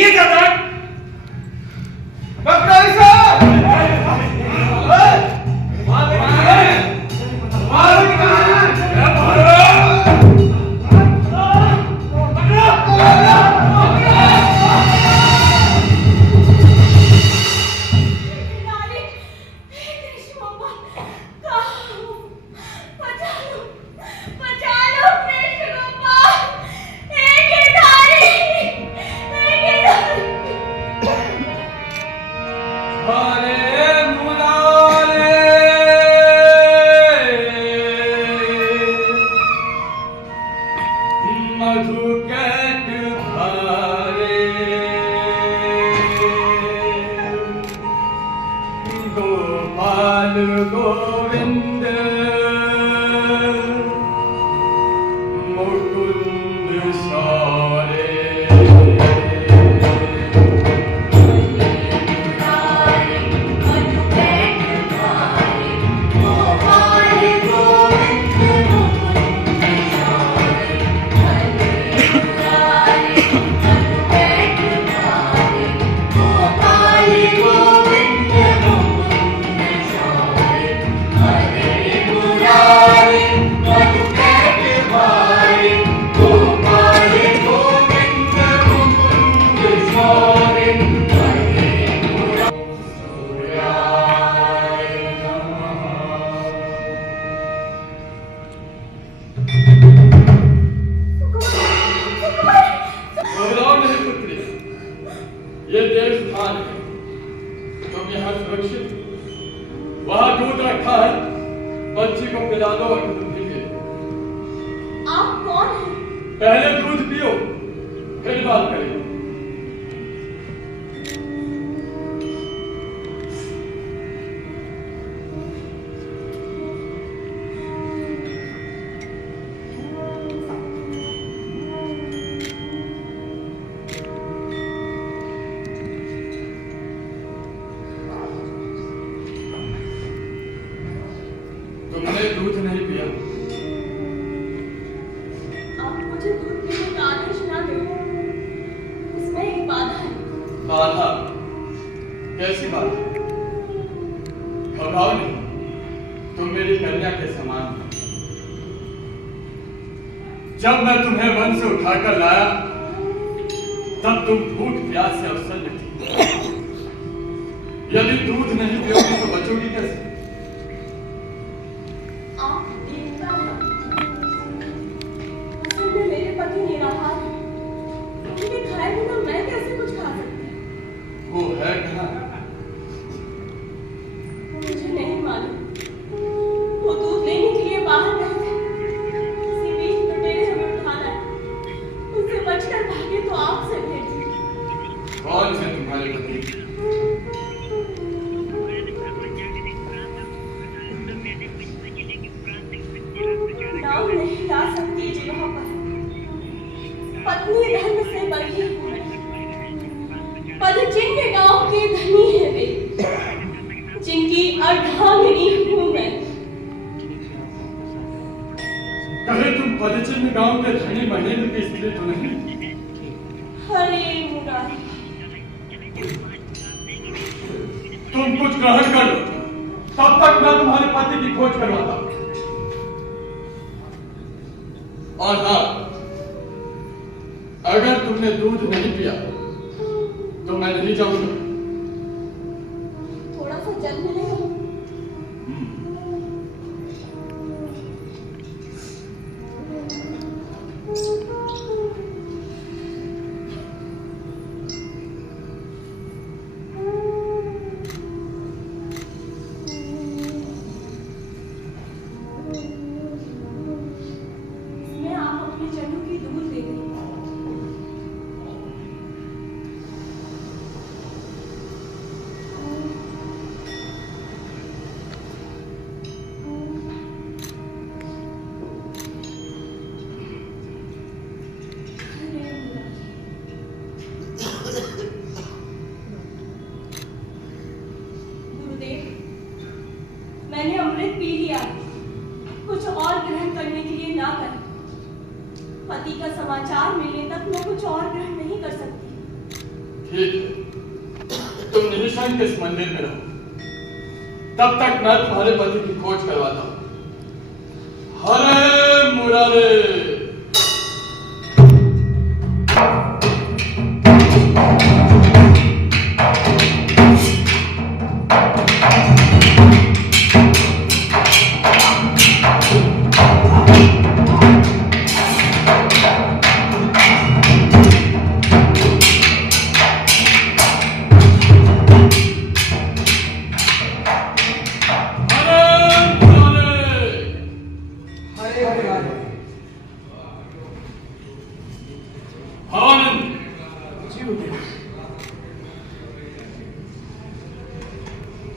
ये क्या था? ये देश स्थान है, तुम यहाँ सुरक्षित, वहाँ दूध रखा है, बच्ची को पिला दो और तुम पीजिए। आप कौन हैं? पहले दूध पियो, फिर बात करेंगे। तुमने दूध नहीं पिया। आप मुझे दूध पीने का आदेश ना दो, इसमें एक बाधा है। बाधा? कैसी बाधा? घबराओ नहीं, तुम मेरी कन्या के समान हो। जब मैं तुम्हें वन से उठाकर लाया तब तुम भूख प्यास से अवसर थी। यदि दूध नहीं पियोगी तो बचोगी कैसे? मेरे पति निराहार हैं, उन्हें खाए बिना मैं कैसे कुछ खा सकती? वो है कहाँ? मुझे नहीं मालूम, वो दूध लेने के लिए बाहर गए थे। किसी बीच लुटेरे हमें उठा लाए, उनसे बचकर भागे तो आपसे भेज दी। कौन से तुम्हारे पति? नाम नहीं ला सकती जगह पर, पत्नी धन से बंधी हूँ मैं। पदचिन्ह के गांव के धनी है वे, जिनकी अर्धांगिनी हूँ मैं। कहे तुम पदचिन्ह गांव के धनी महेंद्र की स्त्री तो नहीं? हरे मुरारी, तुम कुछ ग्रहण कर लो, तब तक मैं तुम्हारे पति की खोज करवाता हूं। और हाँ, अगर तुमने दूध नहीं पिया तो मैं नहीं जाऊंगा। थोड़ा सा जल मिलेगा? इसमें आप अपने चनू की दूध दे दें। मैंने अमृत पी लिया, कुछ और ग्रहण करने के लिए ना कर। पति का समाचार मिलने तक मैं कुछ और ग्रहण नहीं कर सकती। ठीक है, तुम निशंक इस मंदिर में रहो, तब तक मैं तुम्हारे पति की खोज करवाता हूं। हरे मुरारे।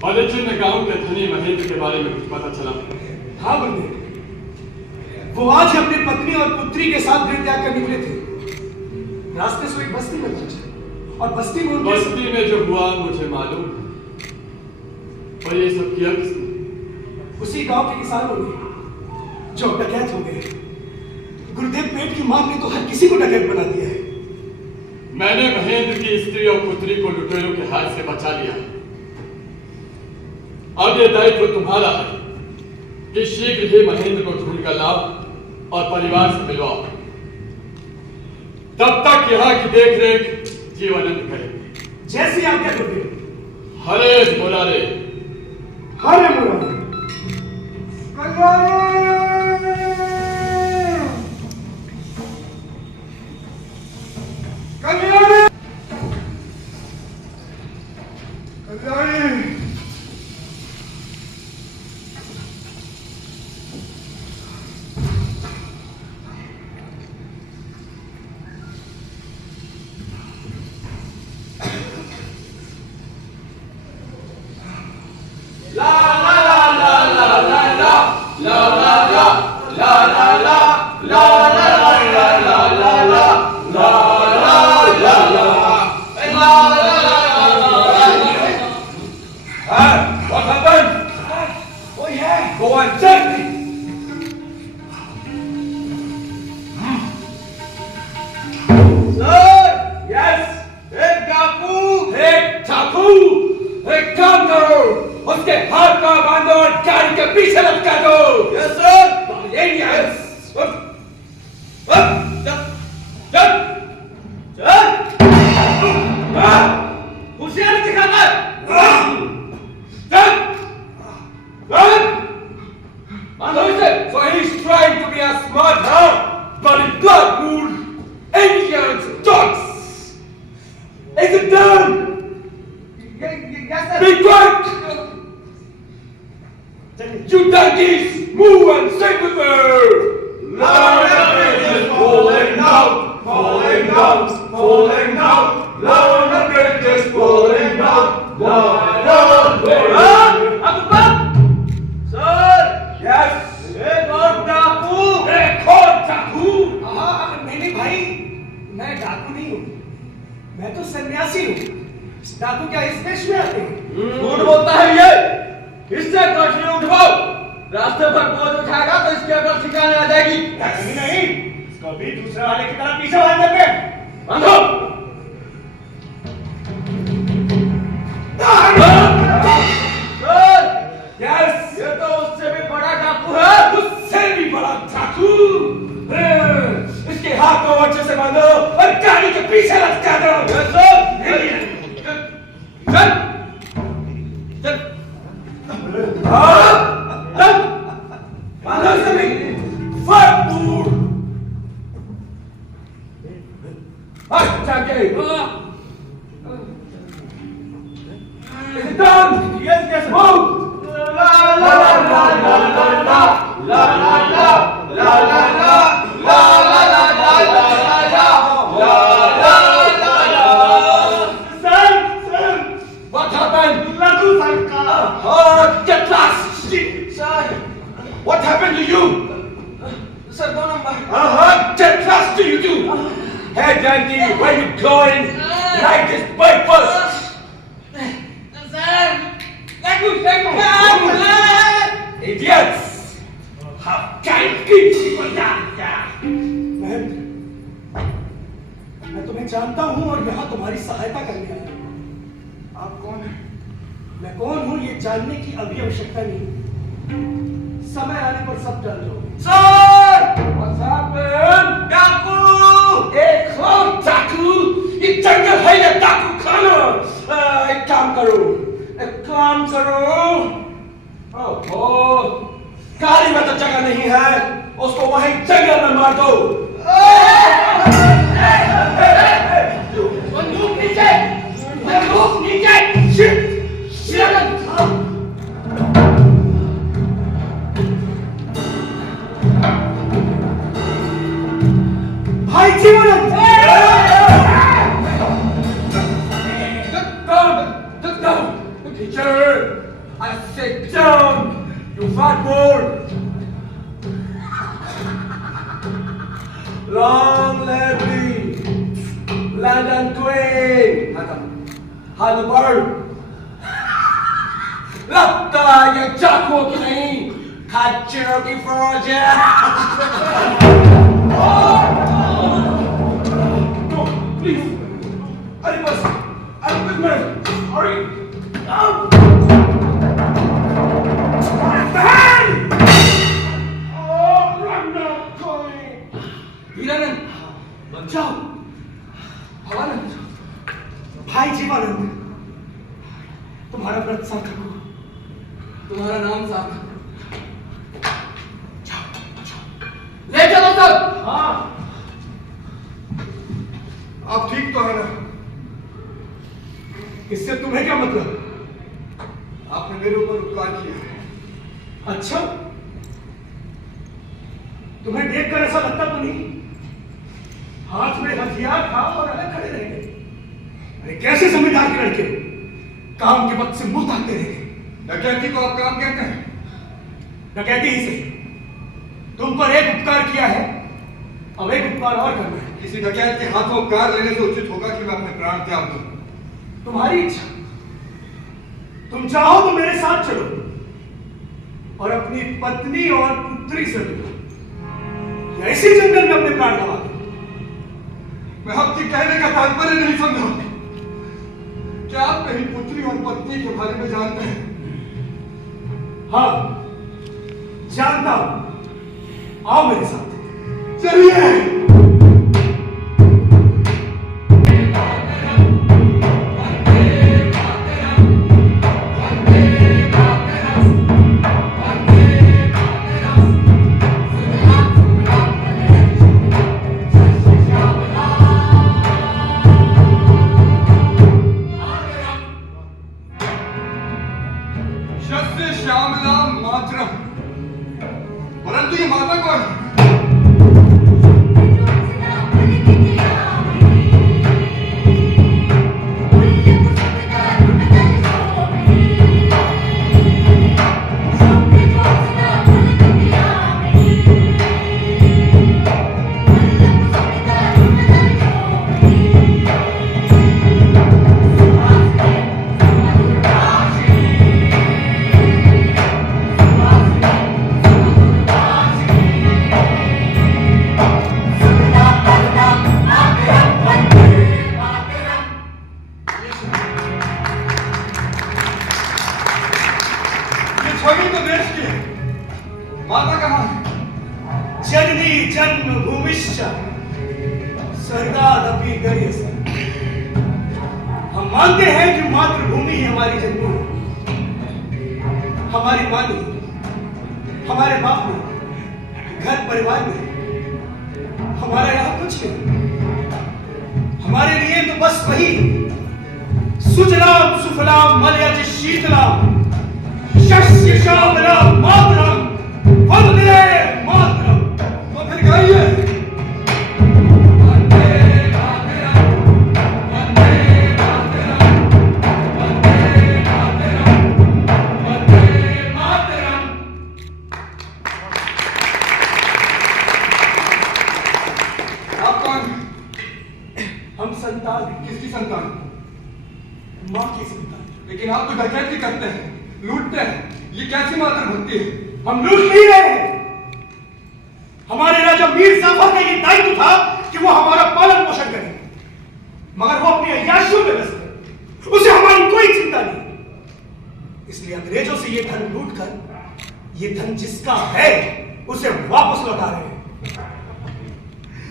बलचिन्न गांव के धनी महेंद्र के बारे में कुछ पता चला? हाँ गुरुदेव, वो आज अपनी पत्नी और पुत्री के साथ गृह त्याग कर निकले थे। रास्ते से एक बस्ती में पहुंचे और बस्ती में जो हुआ मुझे मालूम, और ये सब किया किसने? उसी गांव के किसानों ने, जो डकैत हो गए। गुरुदेव, पेट की मां ने तो हर किसी को डकैत बना दिया है। मैंने महेंद्र की स्त्री और पुत्री को लुटेरों के हाथ से बचा लिया। अब यह दायित्व तुम्हारा है कि शीघ्र ही महेंद्र को ढूंढ कर लाओ और परिवार से मिलवाओ। तब तक यहाँ की देखरेख जीवनंत करे। जैसी आज्ञा गुरुदेव। हरे मुरारे। हरे मुरारे। मैं तुम्हें जानता हूं और यहां तुम्हारी सहायता करने आया हूं। आप कौन हैं? मैं कौन हूं ये जानने की अभी आवश्यकता नहीं, समय आने पर सब जान लो। सर! What's happened? डाकू! एक और डाकू! ये जंगल है या डाकू खाना? एक काम करो। ओहो! गाड़ी में तो जगह नहीं है, उसको वहीं जंगल में मार दो। बंदूक नीचे! भाई Jeevanand! Sit down! Teacher! I sit down! You fat boy! Long live London Queen! Hello, bird! लगता है ये चाकुओं की नहीं, खच्चरों की फौज है! No, please! I'm with me! Hurry! वीरानंद, बच जाओ! भवानंद! भाई जीवानंद, तुम्हारा व्रत सार्थक हो, तुम्हारा नाम सार्थक। ले चलो सब। हाँ, आप ठीक तो है ना? इससे तुम्हें क्या मतलब? आपने मेरे ऊपर उपकार किया है। अच्छा, तुम्हें देखकर ऐसा लगता तो नहीं? हाथ में हथियार था और अलग खड़े रह गए। अरे कैसे जमींदार के लड़के हो? काम के वक्त से मुंह ताकते रहे। डकैती को आप काम कहते हैं? डकैती ही से तुम पर एक उपकार किया है, अब एक उपकार और करना है। किसी डकैत के हाथों कार लेने से उचित होगा कि मैं अपने प्राण त्याग दूं। तुम्हारी इच्छा, तुम चाहो तो मेरे साथ चलो और अपनी पत्नी और पुत्री से मिलो, या इसी जंगल में अपने प्राण गंवा दो। मैं आपके कहने का तात्पर्य नहीं समझा। क्या आप मेरी पुत्री और पत्नी के बारे में जानते हैं? हाँ, जानता हूं। आओ मेरे साथ। चलिए। श्यामला मातरम, परंतु ये माता कौन है? माता कहाँ है? जननी जन्मभूमिश्च स्वर्गादपि गरीयसी। हम मानते हैं कि मातृभूमि ही हमारी जन्मभूमि, हमारी माँ ने, हमारे बाप ने, घर परिवार में, हमारा यहाँ कुछ नहीं। हमारे लिए तो बस वही सुजलाम सुफलाम मलयज शीतलाम शस्य श्यामलाम मातरम वंदे मातरम। तो फिर गाइए। आप कौन? हम संतान, किसकी संतान? माँ की संतान। लेकिन आप तो डकैती करते हैं, लूटते हैं। ये कैसी मातृभक्ति है? हम लूट नहीं रहे हैं। हमारे राजा मीर जाफर का ये दायित्व था कि वो हमारा पालन पोषण करे। मगर वो अपनी अय्याशियों में व्यस्त है, उसे हमारी कोई चिंता नहीं। इसलिए अंग्रेजों से ये धन लूट कर ये धन जिसका है उसे वापस लौटा रहे हैं।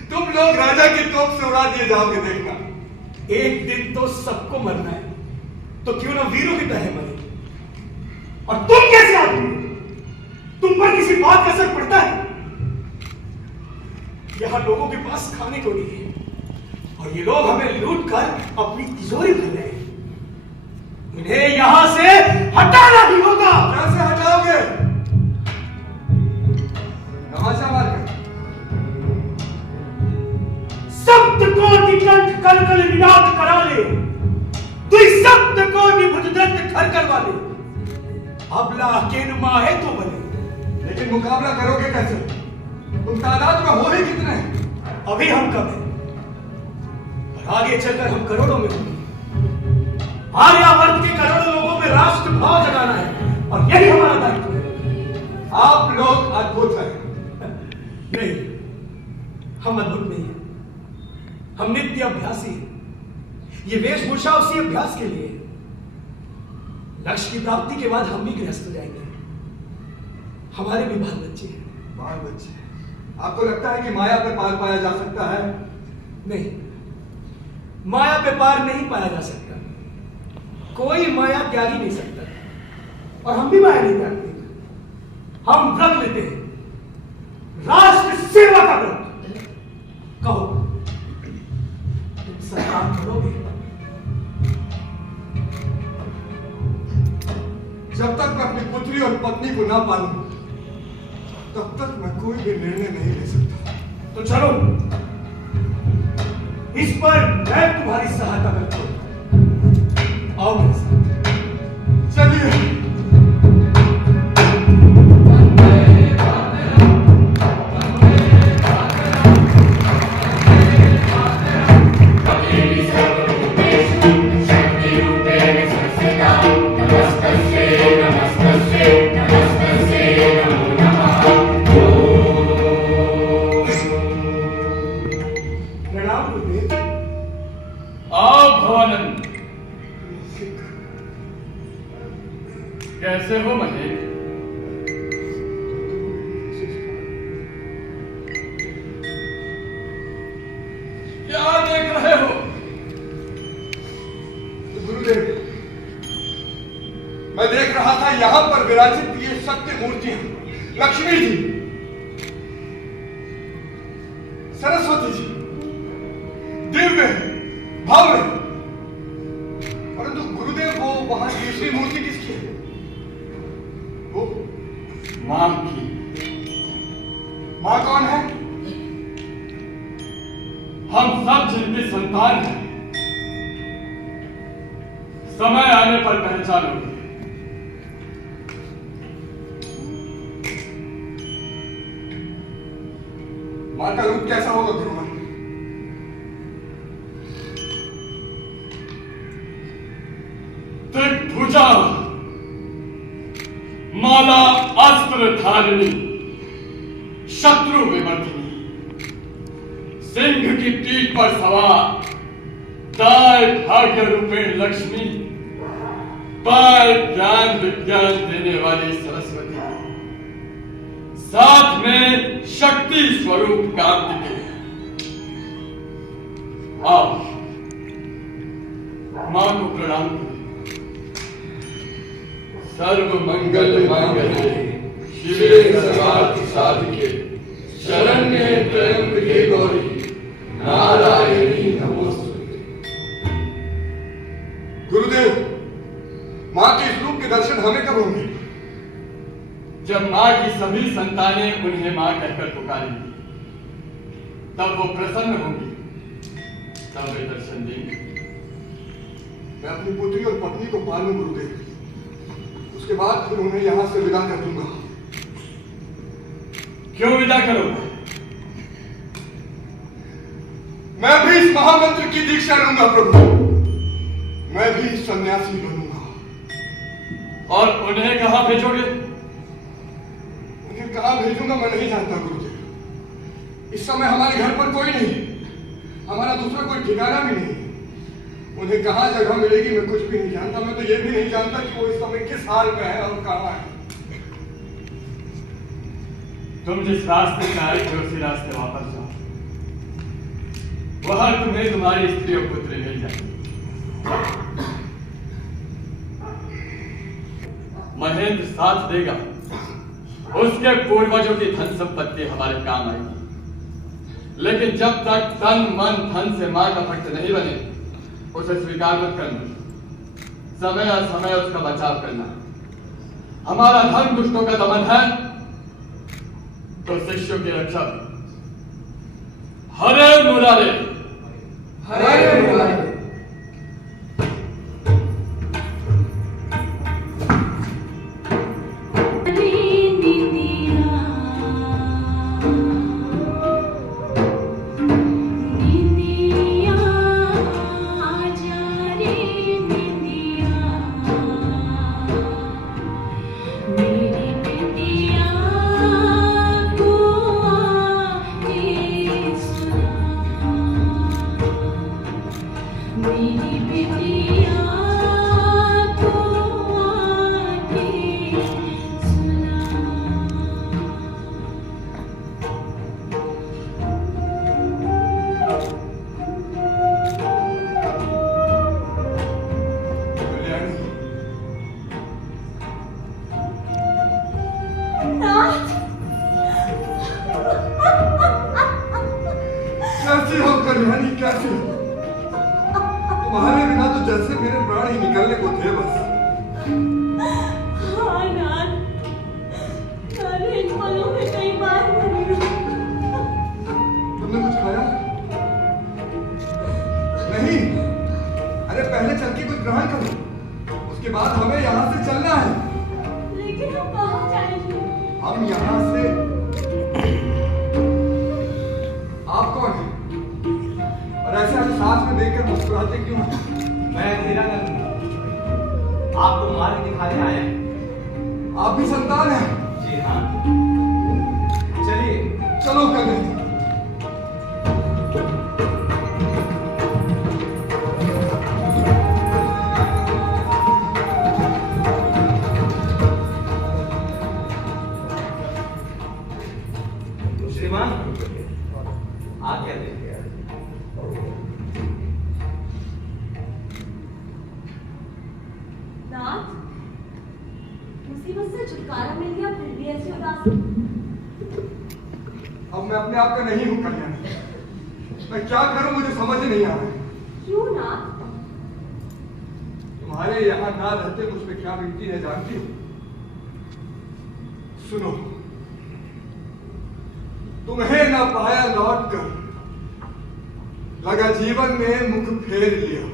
तुम लोग राजा की तोप से उड़ा दिए जाओगे, देखना। एक दिन तो सबको मरना है, तो क्यों ना वीरों की तरह मरे। और तुम कैसे आदमी हो? तुम पर किसी बात का असर पड़ता है? यहां लोगों के पास खाने को नहीं है और ये लोग हमें लूट कर अपनी तिजोरी भर रहे हैं। इन्हें यहां से हटाना ही होगा। कैसे हटाओगे? तमाशा मार कर। सप्त कोटि कंठ कलकल विनाद करा ले, दुई सप्त कोटि भुजदत्त घर करवा ले। अबला केनुमा है तो बने, लेकिन मुकाबला करोगे कैसे? तुम तादाद में हो ही कितने हैं? अभी हम कम हैं, और आगे चलकर हम करोड़ों में होंगे। आर्यावर्त के करोड़ों लोगों में राष्ट्र भाव जगाना है और यही हमारा दायित्व है। आप लोग अद्भुत हैं। नहीं, हम अद्भुत नहीं हैं, हम नित्य अभ्यासी हैं। ये वेशभूषा उसी अभ्यास के लिए है। लक्ष्य की प्राप्ति के बाद हम भी गृहस्थ हो जाएंगे। हमारे भी बाल बच्चे हैं। बाल बच्चे? आपको लगता है कि माया पे पार पाया जा सकता है? नहीं, माया पे पार नहीं पाया जा सकता। कोई माया त्याग ही नहीं सकता और हम भी माया नहीं त्यागते। हम व्रत लेते हैं, राष्ट्र सेवा का व्रत। कहो, तुम सरकार करोगे? जब तक मैं अपनी पुत्री और पत्नी को ना पालूं, तब तक मैं कोई भी निर्णय नहीं ले सकता। तो चलो, इस पर मैं तुम्हारी सहायता करता हूं। आओ मेरे साथ। चलिए। कैसे हो महेश? क्या देख रहे हो? गुरुदेव, मैं देख रहा था यहां पर विराजित ये सत्य मूर्तियां, लक्ष्मी जी, सरस्वती जी, दिव्य भव्य, परंतु गुरुदेव वो वहां तीसरी मूर्ति किसकी है? वो मां की। मां कौन है? हम सब जिनकी संतान हैं, समय आने पर पहचानोगे। मां का रूप कैसा होगा गुरुमान? त्रिभुजा, माला अस्त्र धारिणी, शत्रु विवर्धिनी, सिंह की पीठ पर सवार, दाय भाग्य रूपेण लक्ष्मी, बाय ज्ञान विज्ञान देने वाली सरस्वती, साथ में शक्ति स्वरूप कार्तिकेय। आओ मां को प्रणाम करें। सर्व मंगल मांगल्ये शिवे सर्वार्थ साधिके शरण्ये त्र्यंबके गौरी नारायणी नमोस्तुते। गुरुदेव, मां के इस रूप के दर्शन हमें कब होंगे? जब मां की सभी संतानें उन्हें मां कहकर पुकारेंगी, तब वो प्रसन्न होंगी, तब वे दर्शन देंगे। मैं अपनी पुत्री और पत्नी को पालूं गुरुदेव, उसके बाद फिर उन्हें यहां से विदा कर दूंगा। क्यों विदा करोगे? मैं भी इस महामंत्र की दीक्षा लूंगा प्रभु, मैं भी सन्यासी बनूंगा। और उन्हें कहां भेजोगे? उन्हें कहां भेजूंगा मैं नहीं जानता गुरुदेव। इस समय हमारे घर पर कोई नहीं, हमारा दूसरा कोई ठिकाना भी नहीं। उन्हें कहाँ जगह मिलेगी मैं कुछ भी नहीं जानता। मैं तो ये भी नहीं जानता कि वो इस समय किस हाल में है और कहाँ है। तुम जिस रास्ते से आए थे उसी रास्ते वापस जाओ, वहां तुम्हें तुम्हारी स्त्री और पुत्री मिल जाएगी। महेंद्र साथ देगा, उसके पूर्वजों की धन संपत्ति हमारे काम आएगी, लेकिन जब तक तन मन धन से मां का भक्त नहीं बने उसे स्वीकार मत करना। समय असमय उसका बचाव करना। हमारा धर्म दुष्टों का दमन है तो शिष्यों की रक्षा। हरे मुरारे, हरे मुरारे। कैसे हो कल्याणी, कैसे हो? तुम्हारे बिना तो जैसे मेरे प्राण ही निकलने को थे बस। हाँ नाथ, मैंने इन पलों में कई बार मरी हूँ। तुमने कुछ खाया? नहीं। अरे पहले चल के कुछ ग्रहण करो, उसके बाद हमें यहाँ से चलना है। लेकिन हम कहाँ जाएंगे? हम यहाँ से। आप कौन हैं? और ऐसे हम साथ में देखकर मुस्कुराते क्यों हैं? मैं धीरानंद आपको मार्ग दिखाने आया हूं। आप भी संतान हैं? जी हाँ, चलिए। चलो कल्याणी। श्रीमान, आज्ञा दें। नाथ, मुसीबत से छुटकारा मिल गया फिर भी ऐसी उदास। अब मैं अपने आप का नहीं हूं कल्याणी। मैं क्या करूं मुझे समझ नहीं आ रहा। क्यों नाथ? तुम्हारे यहाँ ना रहते मुझ पे क्या बीतती है जानती हो? सुनो, तुम्हें ना पाया लौट कर, लगा जीवन ने मुख फेर लिया।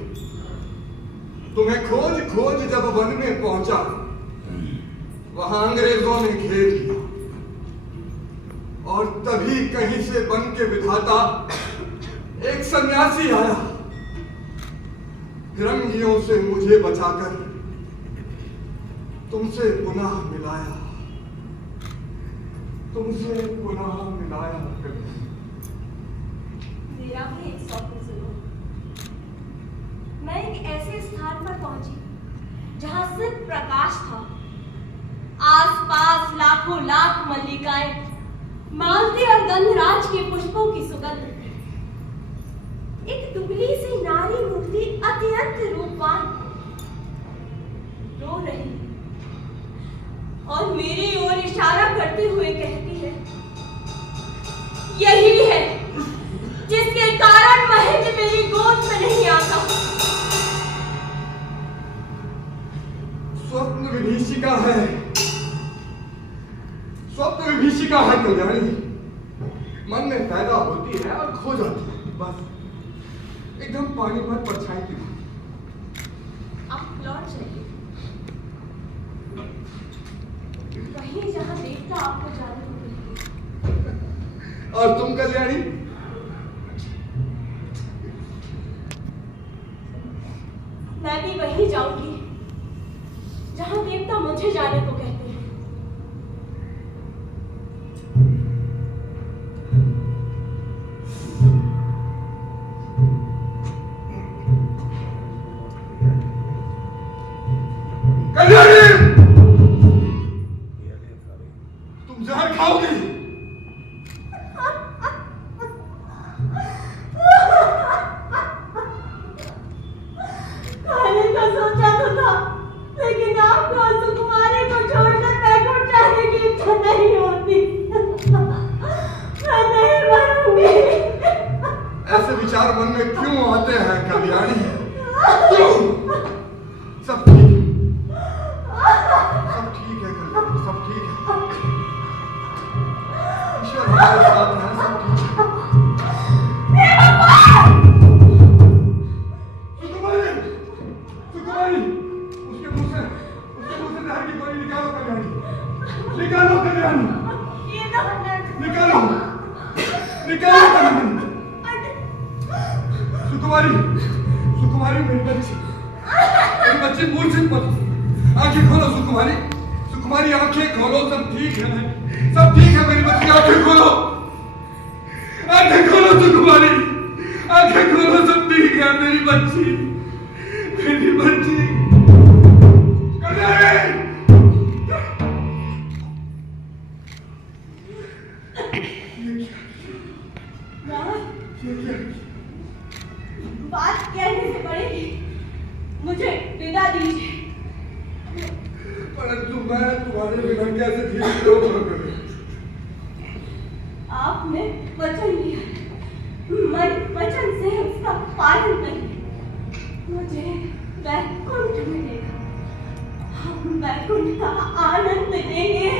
तुम्हें खोज खोज जब वन में पहुंचा, वहां अंग्रेजों ने घेर लिया। और तभी कहीं से बन के विधाता एक सन्यासी आया, फिरंगियों से मुझे बचाकर तुमसे पुनः मिलाया, तुमसे पुनः मिलाया। मेरा भी एक स्वप्न सुनो। मैं एक ऐसे स्थान पर पहुंची जहां सिर्फ प्रकाश था। आसपास लाखों लाख मल्लिकाएं, मालती और गंधराज के पुष्पों की सुगंध थी। एक दुबली सी नारी मूर्ति अत्यंत रूपवान रो रही और मेरी ओर इशारा करते हुए कहती है, यही है जिसके कारण महेंद्र मेरी गोद में नहीं आता। स्वप्न विभीषिका है, स्वप्न विभीषिका है कल्याणी। मन में पैदा होती है और खो जाती है, बस एकदम पानी पर परछाई की तरह। आप लौट जाइए, कहीं जहां देवता आपको जाने को कहे। और तुम कल्याणी? मैं भी वहीं जाऊंगी जहां देवता मुझे जाने को कहते हैं। लेकिन आपको सुकुमारी को छोड़कर बैकुंठ जाने की इच्छा नहीं होती। मैं नहीं मरूंगी। ऐसे विचार मन में क्यों आते हैं कल्याणी? क्यों? सब ठीक है कल्याणी, सब ठीक है। ईश्वर हमारे साथ है, सब ठीक है। सुकुमारी, सुकुमारी, उसके मुंह से जहर की गोली निकालो कल्याणी, निकालो कल्याणी, निकालो, निकालो कल्याणी। सुकुमारी, सुकुमारी मेरी बच्ची मूर्छित मत। आंखें खोलो सुकुमारी, सुकुमारी आंखें खोलो, सब ठीक है, सब ठीक है मेरी बच्ची, आंखें खोलो, आंखें खोलो सुकुमारी, आंखें खोलो, सब ठीक है मेरी बच्ची, मेरी बच्ची। बात कहने से पड़ेगी, मुझे विदा दीजिए। परंतु मैं तुम्हारे बिना कैसे ठीक करूं? आपने वचन लिया, मैं वचन से उसका पालन करेंगे। मुझे वैकुंठ मिलेगा, हम वैकुंठ का आनंद लेंगे।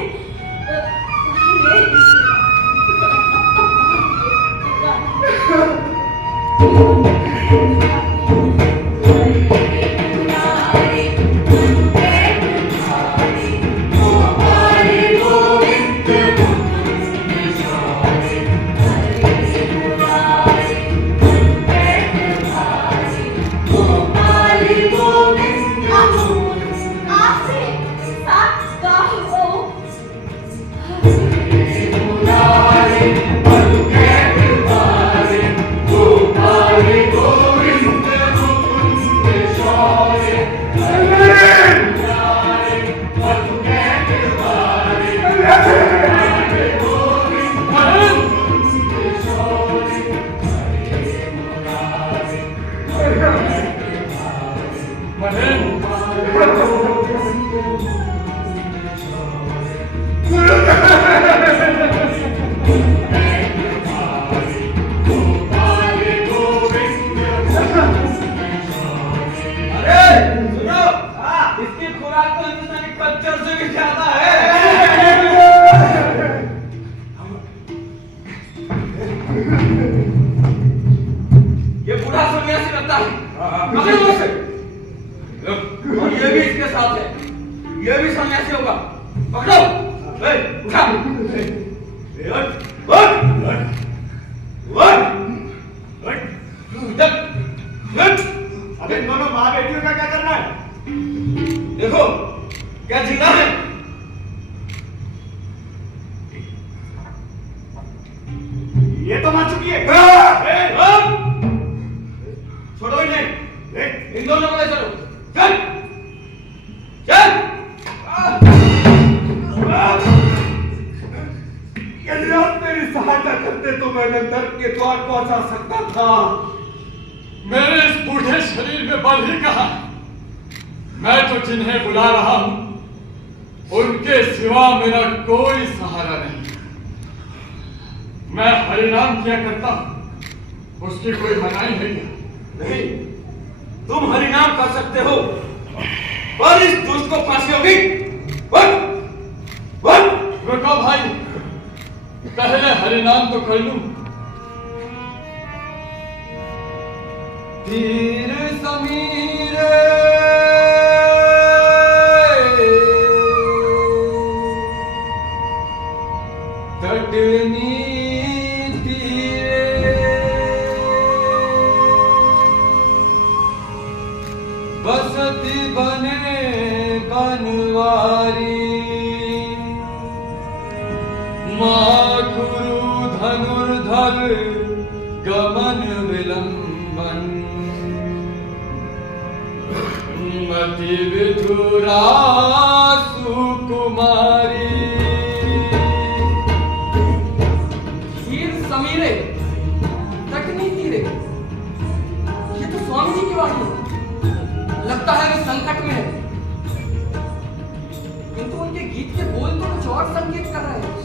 गीत के बोल तो कुछ और संकेत कर रहे हैं।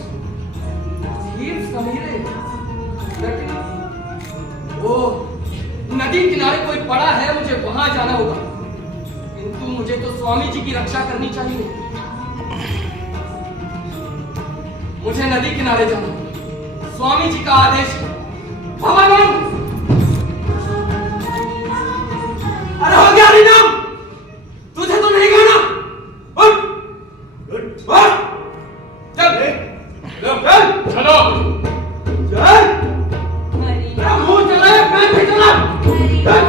हीर समीरे, लेकिन वो नदी किनारे कोई पड़ा है, मुझे वहां जाना होगा। किंतु मुझे तो स्वामी जी की रक्षा करनी चाहिए। मुझे नदी किनारे जाना, स्वामी जी का आदेश है। भवानंद, अरे हो गया रीनाम, तुझे तो नहीं गाना। उठ, उठ, उठ, चल, चल, चलो चल, तेरा मुंह चला है, पैर भी चला। चल।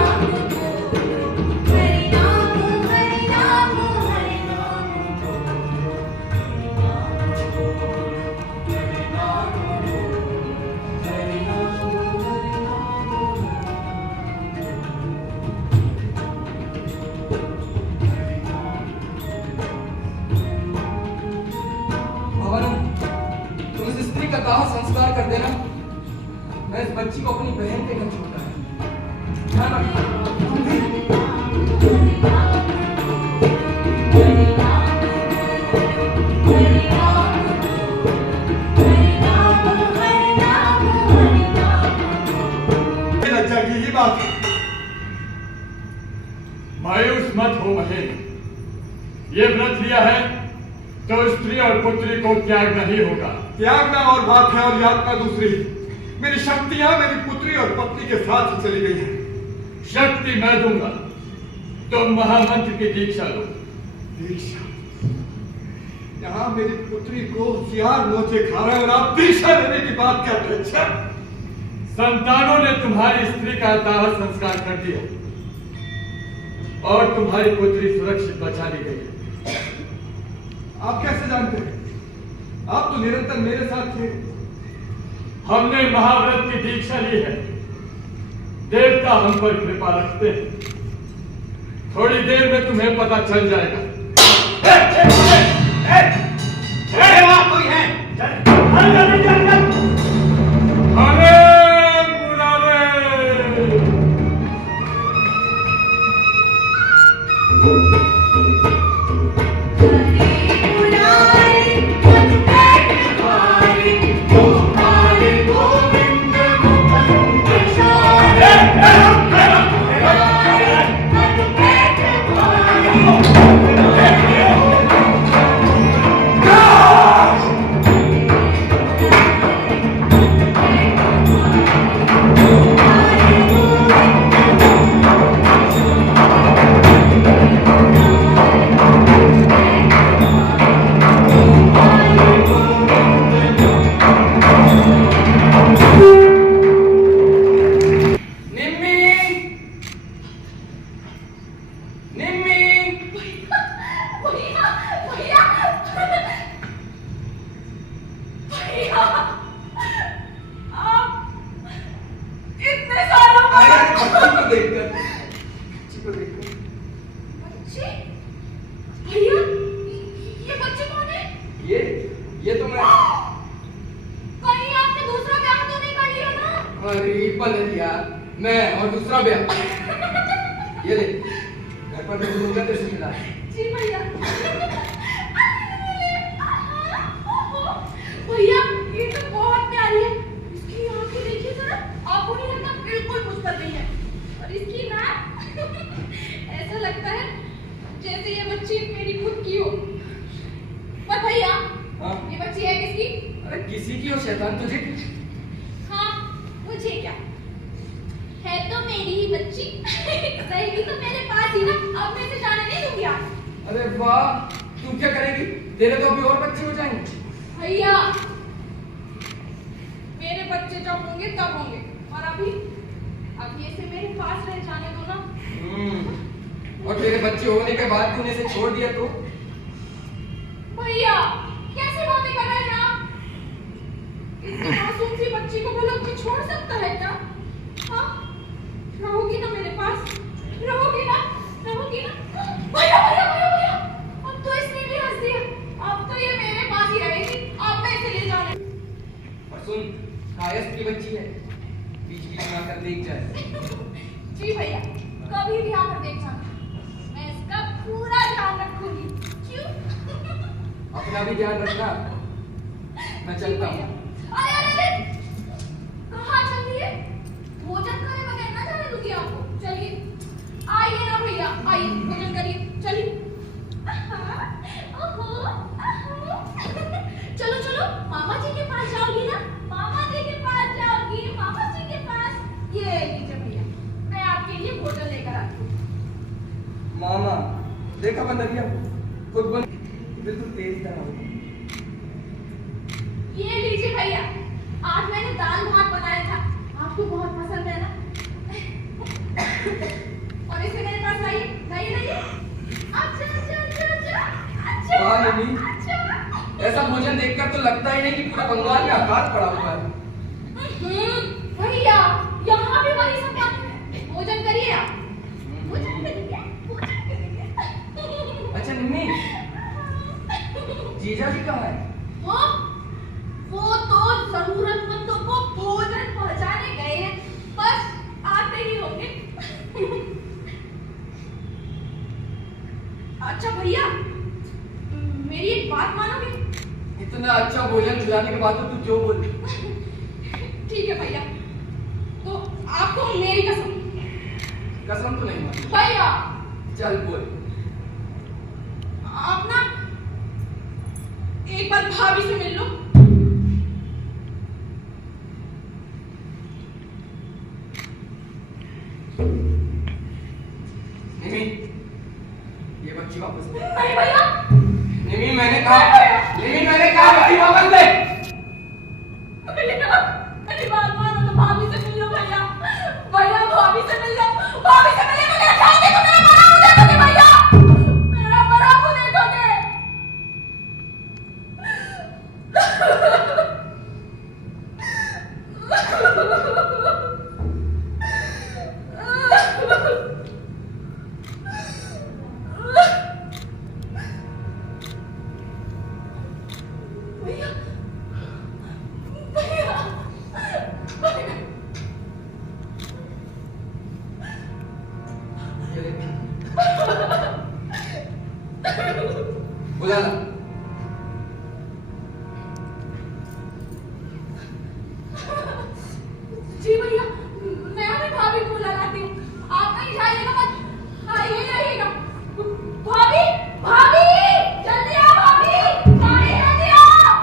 तुम इस स्त्री का दाह संस्कार कर देना। मैं इस बच्ची को अपनी बहन के घर छोड़ता है। ध्यान रखना। लज्जा की ही बात है। मायूस मत हो महेंद्र, ये व्रत लिया है तो स्त्री और पुत्री को त्याग नहीं होगा। त्यागना और बात है और यातना दूसरी। मेरी शक्तियां मेरी पुत्री और पत्नी के साथ ही चली गई हैं। शक्ति मैं दूंगा, तुम महामंत्र की दीक्षा लो। दीक्षा? यहाँ मेरी पुत्री को सियार नोचे खा रहे हैं और आप दीक्षा लेने की बात कहते हैं। अच्छा, संतानों ने तुम्हारी स्त्री का दाह संस्कार कर दिया और तुम्हारी पुत्री सुरक्षित बचा ली गई। आप कैसे जानते हैं? आप तो निरंतर मेरे साथ थे। हमने महाव्रत की दीक्षा ली है, देवता हम पर कृपा रखते हैं। थोड़ी देर में तुम्हें पता चल जाएगा। वहाँ कोई है? ये तो मैं कहीं आपने दूसरा ब्याह तो नहीं कर लिया ना? अरे बदल यार, मैं और दूसरा ब्याह। ये ले, घर पर मैं बोलूंगा तो सुनना। जी भैया। भैया ये तो बहुत प्यारी है। इसकी आंखें देखिए जरा, आंखों नहीं लगता बिल्कुल मुझ पर नहीं है। और इसकी नाक ऐसा लगता है जैसे ये बच्ची मेरी खुद की हो। पर भैया हाँ? ये बच्ची है किसकी? अरे किसी की हो शैतान, तुझे? हाँ मुझे क्या, है तो मेरी ही बच्ची। रहेगी तो मेरे पास ही ना, अब मैं इसे जाने नहीं दूंगी। आप अरे वाह, तू क्या करेगी? तेरे तो अभी और बच्चे हो जाएंगे। भैया मेरे बच्चे जब होंगे तब होंगे, और अभी इसे मेरे पास रह जाने दो ना। और तेरे बच्चे होने के बाद तूने इसे छोड़ दिया तो? भैया कैसे बातें कर रहे हैं आप? इतनी मासूम सी बच्ची को भला कोई छोड़ सकता है क्या? हाँ रहोगी ना मेरे पास, रहोगी ना, रहोगी ना? भैया भैया भैया भैया, अब तो इसने भी हंस दिया। अब तो ये मेरे पास ही रहेगी, अब मैं इसे ले जाने। और सुन, कायस्थ की बच्ची है, बीच बीच में आकर देख जाए। जी भैया, कभी भी आकर देख जाना, मैं इसका पूरा ध्यान रखूंगी। क्यों? अपने अपना भी ध्यान रखना। मैं चलता हूँ। अरे अरे अरे, कहाँ चल रही है? भोजन करे बगैर ना जाने दूंगी आपको। चलिए, आइए ना भैया, आइए भोजन करिए, चलिए। चलो चलो, मामा जी के पास जाओगी ना? मामा जी के पास जाओगी, मामा जी के पास। ये लीजिए भैया, मैं आपके लिए भोजन लेकर आती हूँ। मामा, देखा बंदरिया खुद बन बिल्कुल तेरी तरह हो। ये लीजिए भैया, आज मैंने दाल भात बनाया था, आपको बहुत पसंद है ना? और इसे मेरे पास लाइए, लाइए लाइए। अच्छा अच्छा अच्छा अच्छा अच्छा। वाह निमी, अच्छा। ऐसा भोजन देखकर तो लगता ही नहीं कि पूरा बंगाल में अकाल पड़ा हुआ है। भैया, यहाँ भी वही सब बात है। भोजन करिए आप, भोजन करिए, भोजन करिए। अच्छा निम्मी, जीजा जी कहाँ है? वो तो जरूरतमंदों को भोजन पहुंचाने गए हैं, बस आते ही होंगे। अच्छा भैया, मेरी एक बात मानोगे? इतना अच्छा भोजन खिलाने के बाद तो तू क्यों बोल? ठीक है भैया, तो आपको मेरी कसम। कसम तो नहीं मान। भैया, चल बोल। आप ना एक बार भाभी से मिल लो। निमी, ये बच्ची वापस दे। नहीं भैया, निमी मैंने कहा बच्ची वापस दे। भैया, मेरी बात मानो तो भाभी से मिल लो भैया। भैया भाभी से मिल लो, भाभी से मिलने को मेरा ख्याल देखो, मेरा बड़ा हो देखोगे भैया, मेरा बड़ा हो देखोगे। भैया, भैया, बुला ला। जी भैया, मैं अभी भाभी को बुला लाती हूँ। आप कहीं जाइएगा मत, आइए जाइएगा। भाभी, भाभी, जल्दी आओ भाभी, भाभी जल्दी आओ।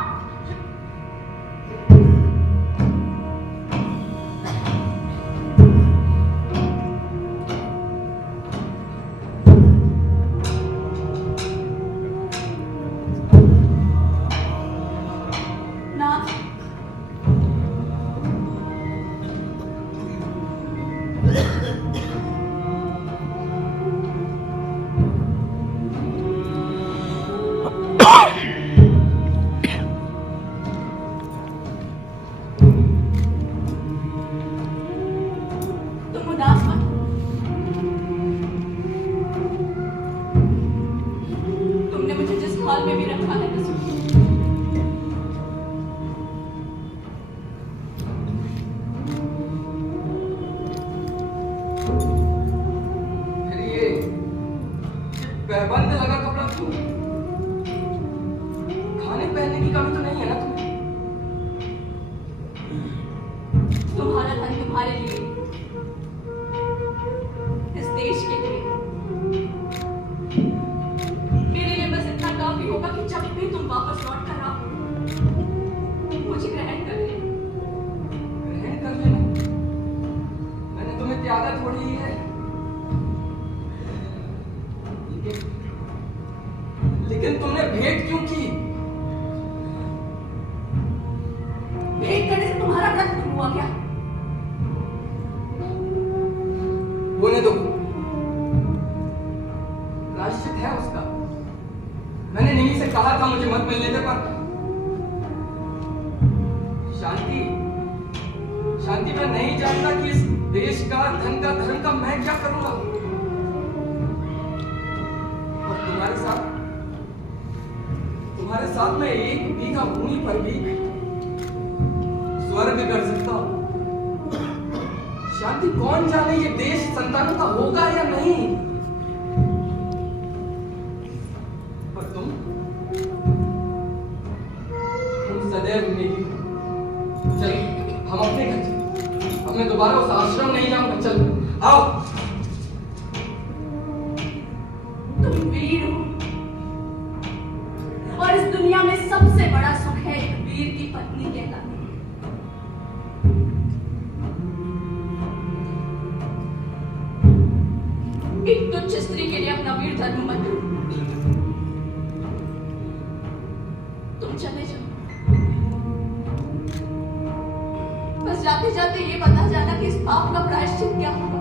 नाथ, तुम उदास मत हो। तुमने मुझे जिस हाल में भी रखा है मैं सुखी हूँ। फिर ये पैबंद लगा कपड़ा क्यों? खाने पहनने की कमी तो नहीं है ना तुम्हें? तुम्हारा धन तुम्हारे लिए, इस देश के लिए, मेरे लिए बस इतना काफी होगा कि जब भी तुम वापस लौट कर आओ, मुझे ग्रहण कर ले। ग्रहण कर लेना। मैंने तुम्हें त्यागा थोड़ी ही है। लेकिन तुमने भेंट क्यों की? भेंट करने से तुम्हारा व्रत खत्म हुआ क्या? होने दो, प्रायश्चित है उसका। मैंने निमी से कहा था मुझे मत मिलने दे, पर शांति मैं नहीं जानता कि इस देश का, धन का, धर्म का मैं क्या करूंगा। और तुम्हारे साथ मैं एक बीघा भूमि पर भी स्वर्ग कर सकता हूं। शांति, कौन जाने ये देश संतानों का होगा या नहीं। पर सदैव मेरी। चल हम अपने घर चल, अब मैं दोबारा उस आश्रम नहीं जाऊंगा। चल आओ। तुम वीर हो और इस दुनिया में सबसे बड़ा सुख है एक वीर की पत्नी कहलाना। एक तुच्छ स्त्री के लिए अपना वीर धर्म मत लो। तुम चले जाओ, बस जाते जाते ये बता जाना कि इस पाप का प्रायश्चित क्या होगा।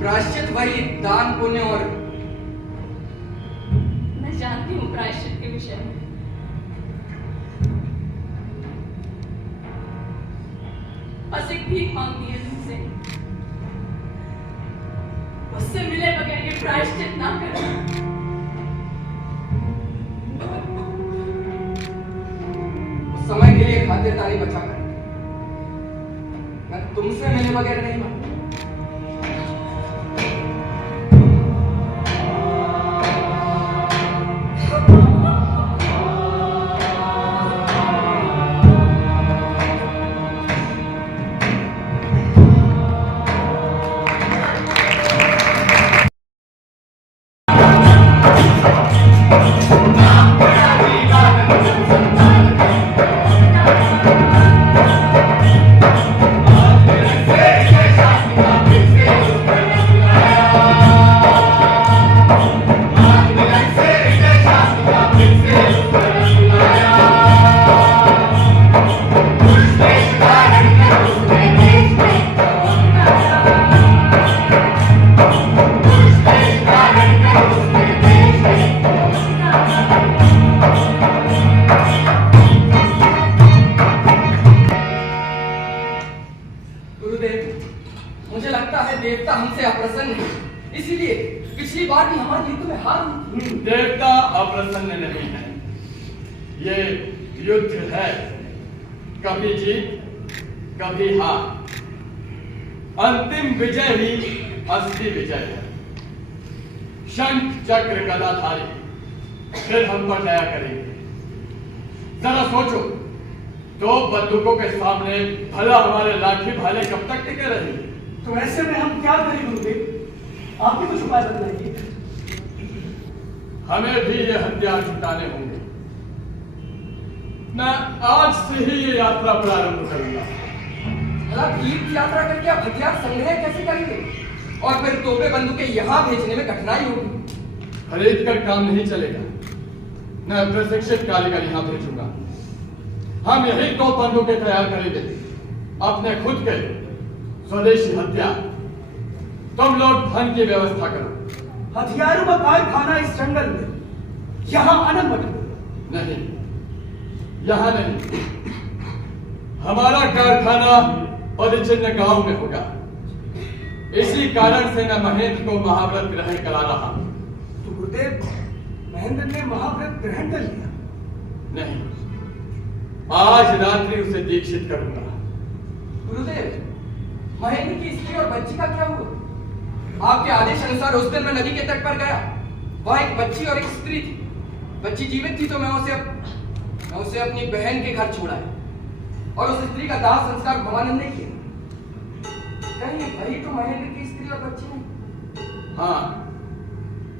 प्रायश्चित वही दान पुण्य और मैं जानती हूँ प्रायश्चित के विषय में। बस एक भीख मांगती है तुमसे, उससे मिले बगैर ये प्रायश्चित ना करना। उस समय के लिए खातिरदारी बचा कर मैं तुमसे मिले बगैर नहीं मानता। मुझे लगता है देवता हमसे अप्रसन्न है, इसीलिए पिछली बार भी हमारी युद्ध में हार हुई। देवता अप्रसन्न नहीं है, ये युद्ध है, कभी जीत कभी हार। अंतिम विजय ही असली विजय है। शंख चक्र गदाधारी फिर हम पर दया करेंगे। जरा सोचो, दो बंदूकों के सामने भला हमारे लाठी भाले कब तक टिके रहेंगे? तो ऐसे में हम क्या करें गुरुदेव? आप ही कुछ उपाय बताइए। हमें भी ये हथियार जुटाने होंगे। मैं आज से ही ये यात्रा प्रारंभ करूंगा। भला तीर्थ यात्रा करके आप हथियार संग्रह कैसे करेंगे? और फिर तोपे बंदूकें यहाँ भेजने में कठिनाई होगी। खरीद कर काम नहीं चलेगा। मैं प्रशिक्षित कारीगर यहाँ भेजूंगा। हम यही दो बंदूकें तैयार करेंगे, अपने खुद के स्वदेशी हथियार। तुम लोग धन की व्यवस्था करो। हथियारों का कारखाना इस जंगल में, यहाँ अनंत बटन नहीं, यहाँ नहीं। हमारा कारखाना परिचिन्न गांव में होगा। इसी कारण से मैं महेंद्र को महाव्रत ग्रहण करा रहा हूं। तो गुरुदेव, महेंद्र ने महाव्रत ग्रहण कर लिया? नहीं, आज रात्रि उसे दीक्षित करूंगा। गुरुदेव, महेंद्र की स्त्री और बच्ची का क्या हुआ? आपके आदेश अनुसार उस दिन मैं नदी के तट पर गया, वहां एक बच्ची और एक स्त्री थी। बच्ची जीवित थी तो मैं उसे अपनी बहन के घर छोड़ा और उस स्त्री का दाह संस्कार भवानंद ने किया। कहीं वही तो महेंद्र की स्त्री और बच्ची नहीं? हाँ,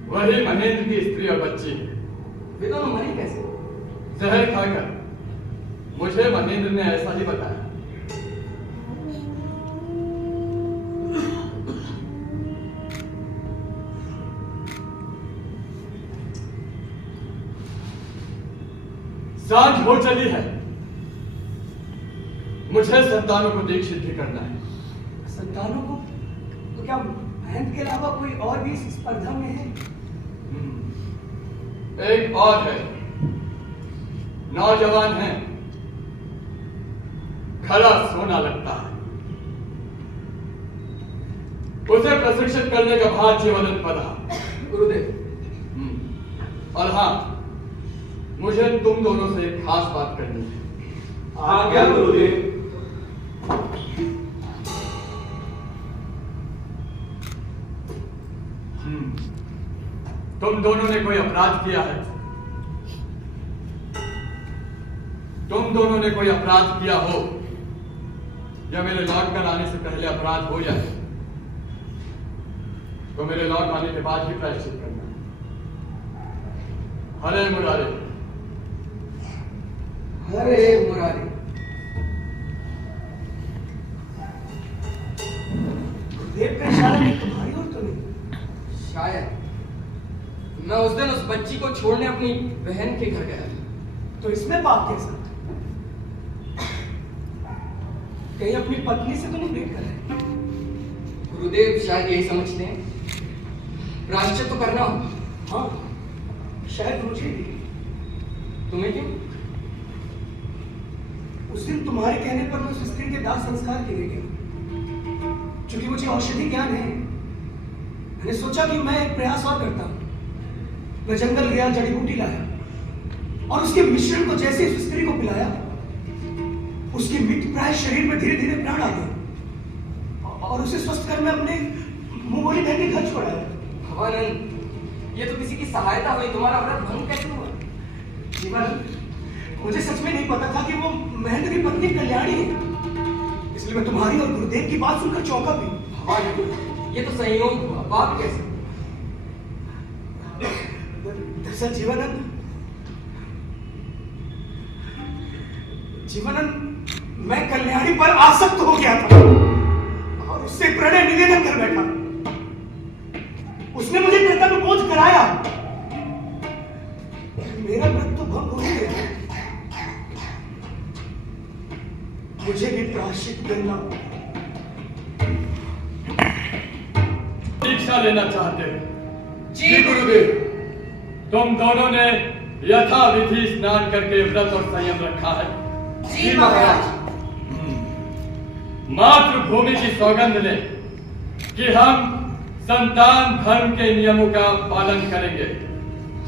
वही महेंद्र की स्त्री और बच्ची। वे दोनों मरी कैसे? जहर खाकर। मुझे महेंद्र ने ऐसा ही बताया। सांझ हो चली है, मुझे संतानों को दीक्षित भी करना है। संतानों को? तो क्या महेंद्र के अलावा कोई और भी इस स्पर्धा में है? एक और है, नौजवान है, खरा सोना लगता है। उसे प्रशिक्षित करने का भार जीवन पर रहा। गुरुदेव, और हाँ, मुझे तुम दोनों से एक खास बात करनी है। आज्ञा गुरुदेव। तुम दोनों ने कोई अपराध किया है? तुम दोनों ने कोई अपराध किया हो या मेरे लौट कर आने से पहले अपराध हो जाए तो मेरे लौट आने के बाद ही प्रायश्चित करना। हरे मुरारे। हरे मुरारी। गुरुदेव का इशारा नहीं तुम्हारी और तुम्हें। शायद मैं उस दिन उस बच्ची को छोड़ने अपनी बहन के घर गया था। तो इसमें पाप कैसा? कहीं अपनी पत्नी से तो नहीं भेंट कर रहे? गुरुदेव शायद यही समझते हैं प्रायश्चित तो करना हो। हाँ, शायद मुझे भी। तुम्हें क्यों? उस दिन तुम्हारे कहने पर मैं उस स्त्री के दाह संस्कार के लिए गया। क्योंकि मुझे औषधि ज्ञान है, मैंने सोचा कि मैं एक प्रयास और करता हूं। मैं जंगल गया, जड़ी बूटी लाया और उसके मिश्रण को जैसे उस स्त्री को पिलाया, उसके मृत प्राय शरीर में धीरे धीरे प्राण आ गए और उसे स्वस्थ कर मैं अपने मुंगोली बहन के घर छोड़ाया। भवानंद, ये तो किसी की सहायता हुई, तुम्हारा व्रत भंग कैसे हुआ? जीवन, मुझे सच में नहीं पता था कि वो महेंद्र की पत्नी कल्याणी है, इसलिए मैं तुम्हारी और गुरुदेव की बात सुनकर चौंका भी। भवानंद, ये तो संयोग हुआ, बात कैसे? दरअसल जीवनंद, मैं कल्याणी पर आसक्त हो गया था और उससे प्रणय निवेदन कर बैठा। उसने मुझे कर्तव्य बोझ कराया। मेरा व्रत तो भंग हो गया, मुझे भी प्रायश्चित करना। दीक्षा लेना चाहते हो? जी गुरुदेव। तुम दोनों ने यथाविधि स्नान करके व्रत और संयम रखा है? जी महाराज। मातृभूमि की सौगंध ले कि हम संतान धर्म के नियमों का पालन करेंगे।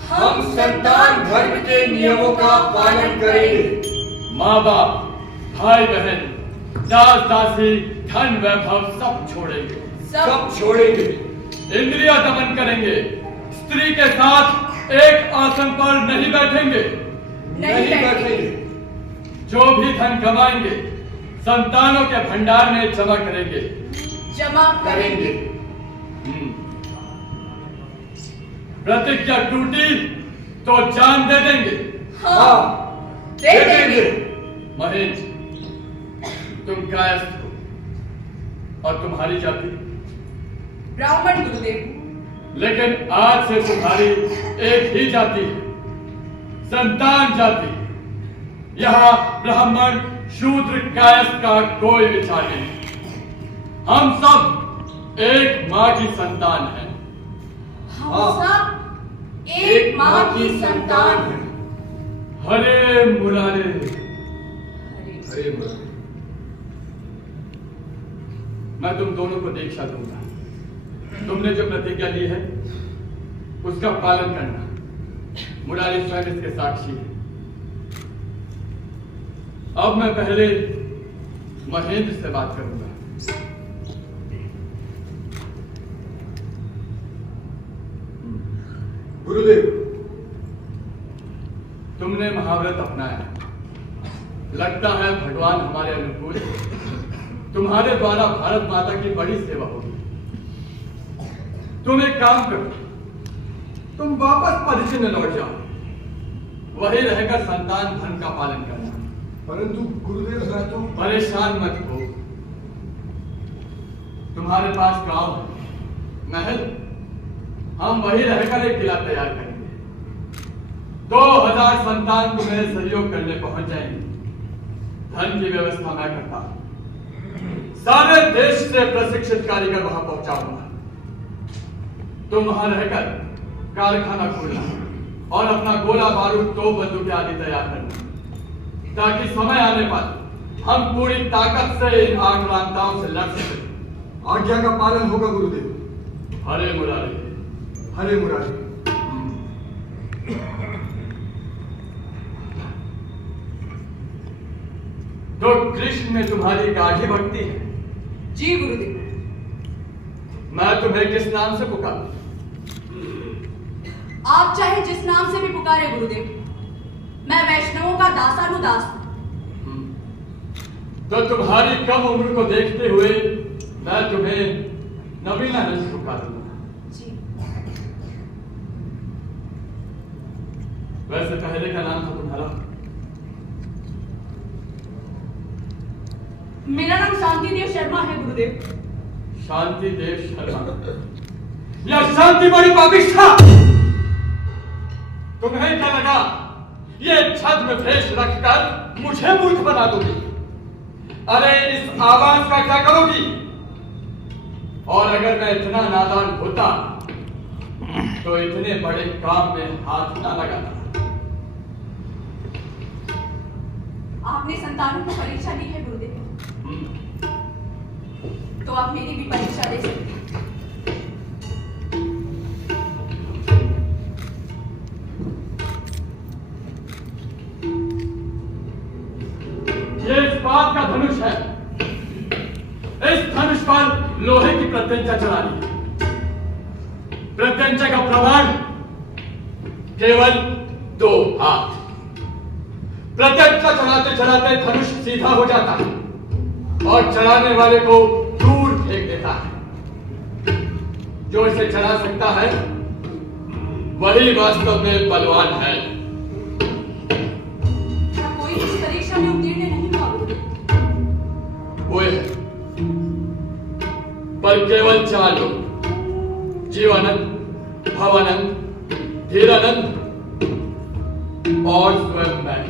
हम संतान धर्म के नियमों का पालन करेंगे। माँ बाप, भाई बहन, दास दासी, धन वैभव सब छोड़ेंगे। सब छोड़ेंगे। इंद्रिया दमन करेंगे। स्त्री के साथ एक आसन पर नहीं बैठेंगे। नहीं बैठेंगे। जो भी धन कमाएंगे संतानों के भंडार में जमा करेंगे। जमा करेंगे। प्रतिज्ञा टूटी तो जान दे देंगे। हाँ, दे देंगे। महेंद्र, तुम कायस्थ हो और तुम्हारी जाति ब्राह्मण गुरुदेव। लेकिन आज से तुम्हारी एक ही जाति है, संतान जाति। यहाँ ब्राह्मण शूद्र कायस्थ का कोई विचार नहीं। हम सब एक माँ की संतान हैं। हम सब एक माँ की संतान हैं। हरे मुरारे। हरे मुरारे। मैं तुम दोनों को दीक्षा दूंगा। तुमने जो प्रतिज्ञा ली है उसका पालन करना। मुरारी स्वयं इसके साक्षी है। अब मैं पहले महेंद्र से बात करूंगा। गुरुदेव, तुमने महाव्रत अपनाया, लगता है भगवान हमारे अनुकूल है। तुम्हारे द्वारा भारत माता की बड़ी सेवा होगी। तुम एक काम करो, तुम वापस परिचिन लौट जाओ, वही रहकर संतान धर्म का पालन करना। परंतु गुरुदेव, मैं तो परेशान मत हो। तुम्हारे पास गांव है, महल, हम वही रहकर एक किला तैयार करेंगे। 2000 संतान तुम्हें सहयोग करने पहुंच जाएंगे। धन की व्यवस्था मैं करता हूं। सारे देश से प्रशिक्षित कारीगर वहां पहुंचाऊंगा। तुम वहां रहकर कारखाना खोलना और अपना गोला बारूद, तोप, बंदूकें आदि तैयार करना, ताकि समय आने पर हम पूरी ताकत से इन आक्रांताओं से लड़ सकें। आज्ञा का पालन होगा गुरुदेव। हरे मुरारी। हरे मुरारी। तो कृष्ण में तुम्हारी गाढ़ी भक्ति है। जी गुरुदेव। मैं तुम्हें किस नाम से पुकारूं? आप चाहे जिस नाम से भी पुकारे गुरुदेव, मैं वैष्णवों का दासानुदास हूं। तो तुम्हारी कम उम्र को देखते हुए मैं तुम्हें नवीनानंद पुकारूंगा। जी। वैसे पहले का नाम था तुम्हारा? मेरा नाम शांति देव शर्मा है गुरुदेव। शांति देव शर्मा या शांति बड़ी पापिष्ठा? तुम्हें क्या लगा ये छद्म भेष रखकर मुझे मूर्ख बना दोगी? अरे इस आवाज का क्या करोगी? और अगर मैं इतना नादान होता तो इतने बड़े काम में हाथ ना लगाता। आपने संतानों को परीक्षा दी है गुरुदेव, तो आप मेरी भी परीक्षा ले सकते हैं। ये इस्पात का धनुष है। इस धनुष पर लोहे की प्रत्यंचा चढ़ा दी। प्रत्यंचा का प्रमाण केवल 2 हाथ। प्रत्यंचा चढ़ाते चढ़ाते धनुष सीधा हो जाता है और चढ़ाने वाले को दूर फेंक देता है। जो इसे चढ़ा सकता है वही वास्तव में बलवान है। कोई इस परीक्षा में उत्तीर्ण नहीं हुआ हुए हैं, पर केवल 4 लोग, जीवानंद, भवानंद, धीरानंद और स्वयं मैं।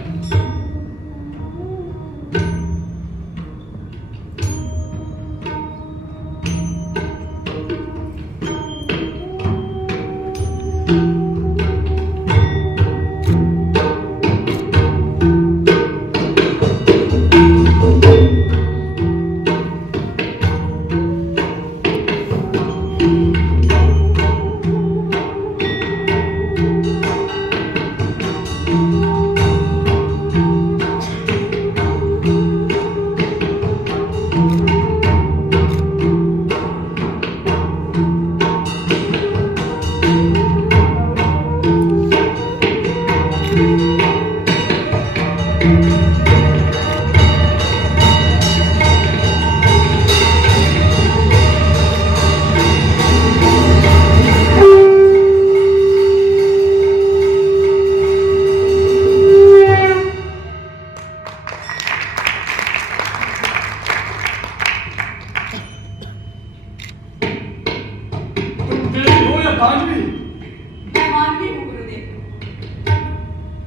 मैं मानवी हूँ गुरुदेव,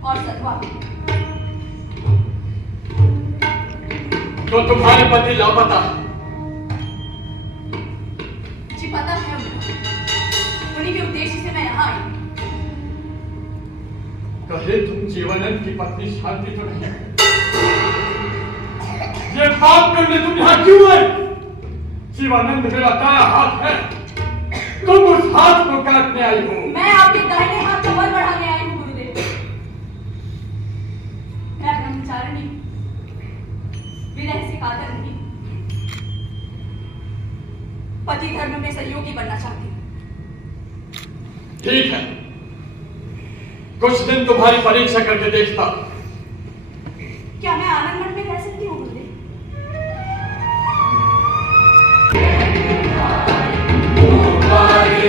और सत्वा। तो तुम्हारे पति लापता है? जी पता है उन्हीं के उद्देश्य से मैं यहाँ आई। कहे तुम जीवानंद की पत्नी शांति तो नहीं? ये पाप करने तुम यहाँ क्यों आए? जीवानंद मेरा दाया हाथ है, तुम उस हाथ को काटने आई हो। मैं आपके दाहिने हाथ को बल बढ़ाने आई हूँ गुरुदेव। मैं ब्रह्मचारिणी, विरह से कातर नहीं, पति धर्म में सहयोगी बनना चाहती हूँ। ठीक है, कुछ दिन तुम्हारी परीक्षा करके देखता। क्या मैं आनंद मठ में रह सकती हूँ गुरुदेव? Hare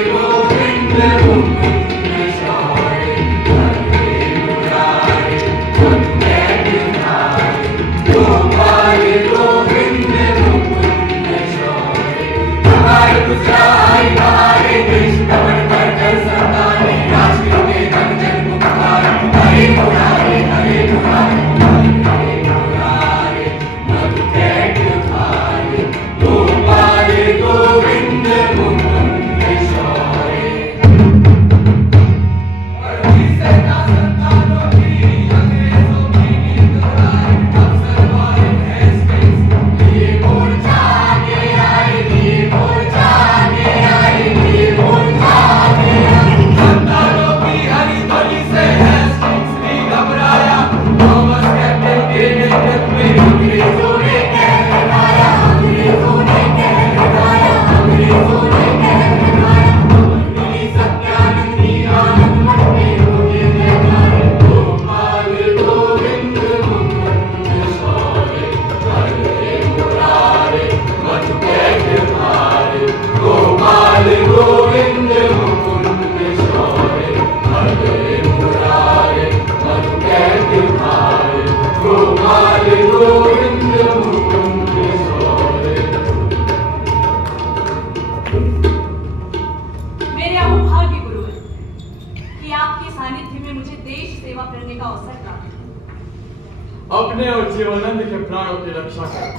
होने का अवसर प्राप्त हुआ। अपने और जीवानंद के प्राणों की रक्षा करो।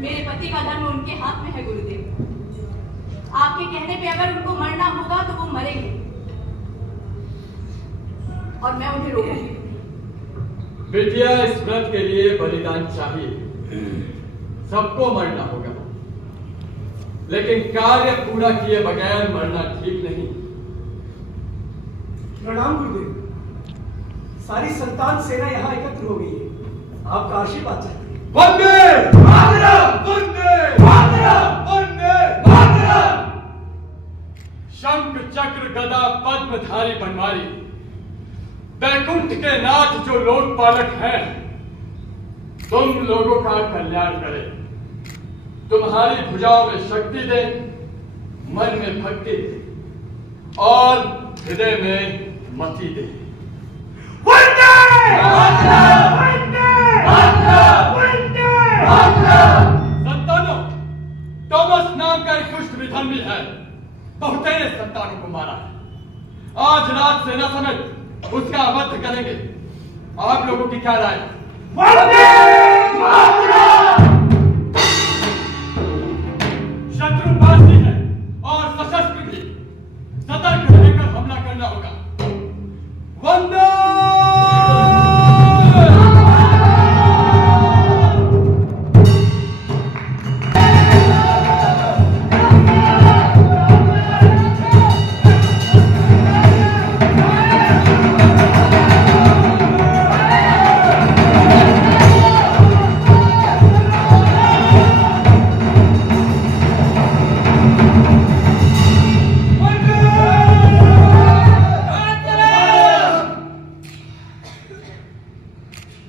मेरे पति का धर्म उनके हाथ में है गुरुदेव। आपके कहने पे अगर उनको मरना होगा तो वो मरेंगे और मैं उन्हें रोकूंगी। बिटिया, इस व्रत के लिए बलिदान चाहिए। सबको मरना होगा, लेकिन कार्य पूरा किए बगैर मरना ठीक नहीं। प्रणाम गुरुदेव। सारी संतान सेना यहाँ एकत्र हो गई है। आपका आशीर्वाद चाहते हैं। वंदे मातरम, वंदे मातरम, वंदे मातरम। शंख चक्र गदा पद्मधारी बनवारी, बैकुंठ के नाथ जो लोकपालक हैं, तुम लोगों का कल्याण करे। तुम्हारी भुजाओं में शक्ति दे, मन में भक्ति दे और हृदय में मति दे। वंदे मातरम, वंदे मातरम, वंदे मातरम। संतानों, टॉमस नाम का एक दुष्ट विधर्मी है, बहुतेरे संतानों को मारा है। आज रात सेना समेत उसका वध करेंगे। आप लोगों की क्या राय? वंदे मातरम। शत्रुपासी है और सशस्त्र भी, सतर्क रहकर हमला करना होगा। वंदे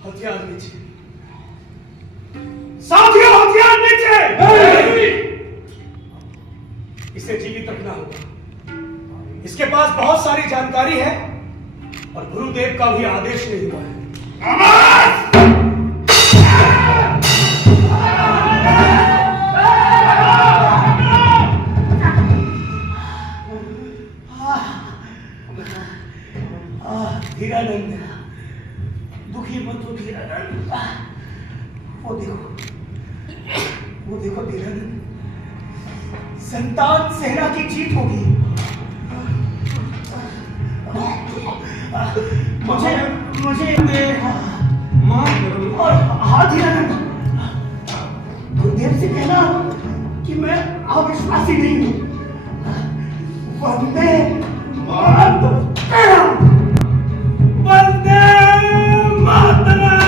हथियार नीचे। साथियों, हथियार नीचे। इसे जीवित रखना होगा। इसके पास बहुत सारी जानकारी है और गुरुदेव का भी आदेश नहीं हुआ है। धीरानंद, दुखी मत हो धीरानंद। वो देखो धीरानंद, संतान सेना की जीत होगी। मुझे और हाँ धीरानंद, गुरुदेव से कहना कि मैं अविश्वासी नहीं हूँ। वंदे मातरम, वंदे मातरम।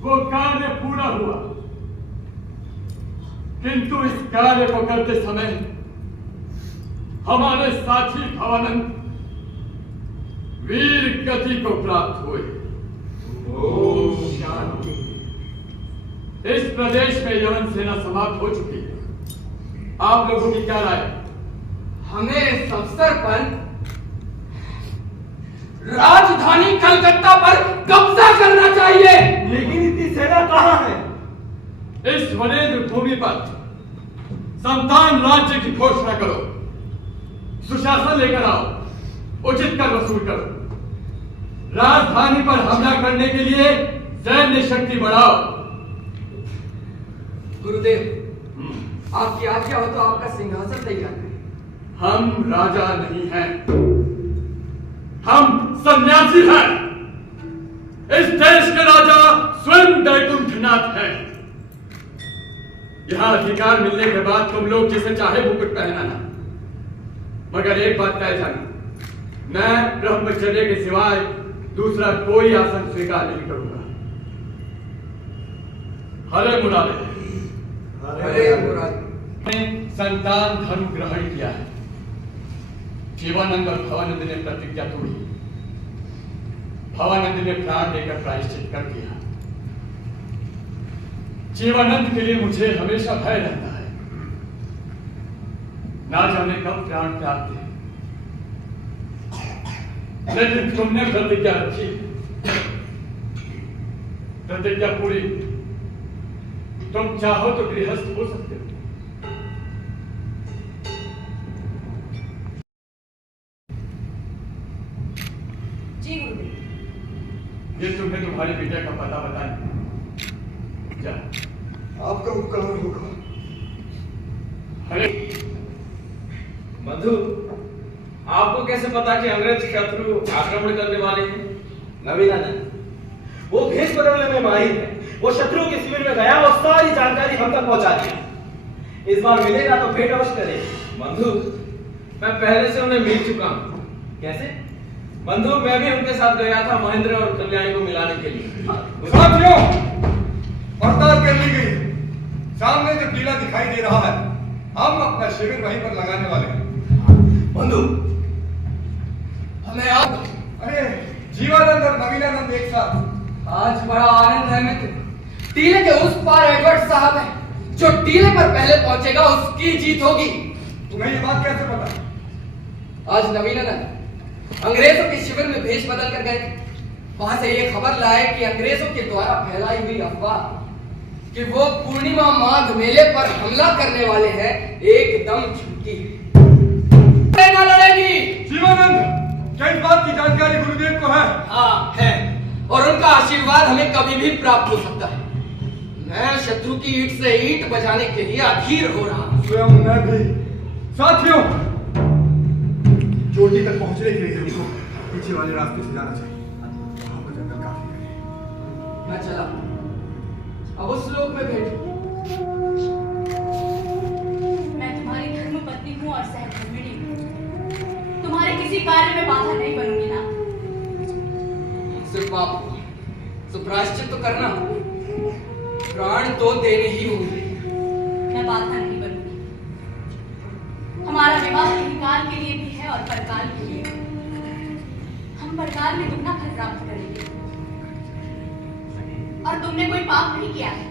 वो कार्य पूरा हुआ, किंतु इस कार्य को करते समय हमारे साथी भवानंद वीर गति को प्राप्त हुए। ओम शांति। इस प्रदेश में यवन सेना समाप्त हो चुकी है। आप लोगों की क्या राय? हमें इस अवसर पर राजधानी कलकत्ता पर कब्जा करना चाहिए। लेकिन इतनी सेना कहाँ है? इस वनेन्द्र भूमि पर संतान राज्य की घोषणा करो, सुशासन लेकर आओ, उचित कर वसूल करो, राजधानी पर हमला करने के लिए सैन्य शक्ति बढ़ाओ। गुरुदेव, आपकी आज्ञा हो तो आपका सिंहासन तैयार है। हम राजा नहीं हैं, हम सन्यासी हैं। इस देश के राजा स्वयं वैकुंठनाथ हैं। यहां अधिकार मिलने के बाद तुम लोग जिसे चाहे मुकुट पहनाना, मगर एक बात तय जाना, मैं ब्रह्मचर्य के सिवाय दूसरा कोई आसन स्वीकार नहीं करूंगा। हरे मुरारे, हरे मुरारी। ने संतान धर्म ग्रहण किया है। जीवानंद और भवानंद ने प्रतिज्ञा तोड़ी। भवानंद ने प्राण देकर प्रायश्चित कर दिया। जीवानंद के लिए मुझे हमेशा भय रहता है, ना जाने कब प्राण त्याग दे। लेकिन तुमने प्रतिज्ञा रखी, प्रतिज्ञा पूरी। तुम चाहो तो गृहस्थ हो सकते हो। जी गुरुदेव। ये तुम्हें तुम्हारे बेटे का पता बताएं। जा। आपका उपकार होगा। अरे मधु, आपको कैसे पता कि अंग्रेज शत्रु आक्रमण करने वाले हैं? नवीनानंद, वो भेष बदलने में माहिर है। वो शत्रुओं के शिविर में गया और सारी जानकारी हम तक पहुंचा दिया। इस बार मिलेगा तो भेंट अवश्य करेगा। बंधु, मैं पहले से उन्हें मिल चुका हूं। कैसे? बंधु, मैं भी उनके साथ गया था महेंद्र और कल्याणी को मिलाने के लिए। साथियों, पड़ताल कर ली गई। सामने जो टीला दिखाई दे रहा है, हम अपना शिविर वहीं पर लगाने वाले हैं। बंधु, हमें याद, अरे जीवानंद और नवीनानंद एक साथ। आज बड़ा आनंद है मित्र। टीले के उस पार एडवर्ड साहब है। जो टीले पर पहले पहुंचेगा उसकी जीत होगी। तुम्हें ये बात कैसे पता? आज नवीनानंद अंग्रेजों के शिविर में भेष बदल कर गए थे। वहां से ये खबर लाए कि अंग्रेजों के द्वारा फैलाई हुई अफवाह कि वो पूर्णिमा माघ मेले पर हमला करने वाले हैं एकदम झूठी है। ना लड़ेगी। जीवानंद, क्या इस बात की जानकारी गुरुदेव को है? हाँ है, और उनका आशीर्वाद हमें कभी भी प्राप्त हो सकता है। मैं शत्रु की ईंट से ईंट बजाने के लिए अधीर हो रहा हूं। स्वयं मैं भी। साथियों, चोटी तक पहुंचने के लिए हमको पीछे वाले रास्ते से जाना चाहिए। वहां पर जंगल काफी है। मैं चला, अब उस लोक में भेंट। मैं तुम्हारी धर्मपत्नी हूँ और सहधर्मिणी हूँ। तुम्हारे किसी कार्य में बाधा नहीं बनूंगी ना। सिर्फ पाप हुआ, तो प्रायश्चित तो करना। प्राण तो देने ही होंगे। मैं बाधा नहीं बनूंगी। हमारा विवाह काल के लिए भी है और परकाल के लिए। हम परकाल में दुगना फल प्राप्त करेंगे। और तुमने कोई पाप नहीं किया है।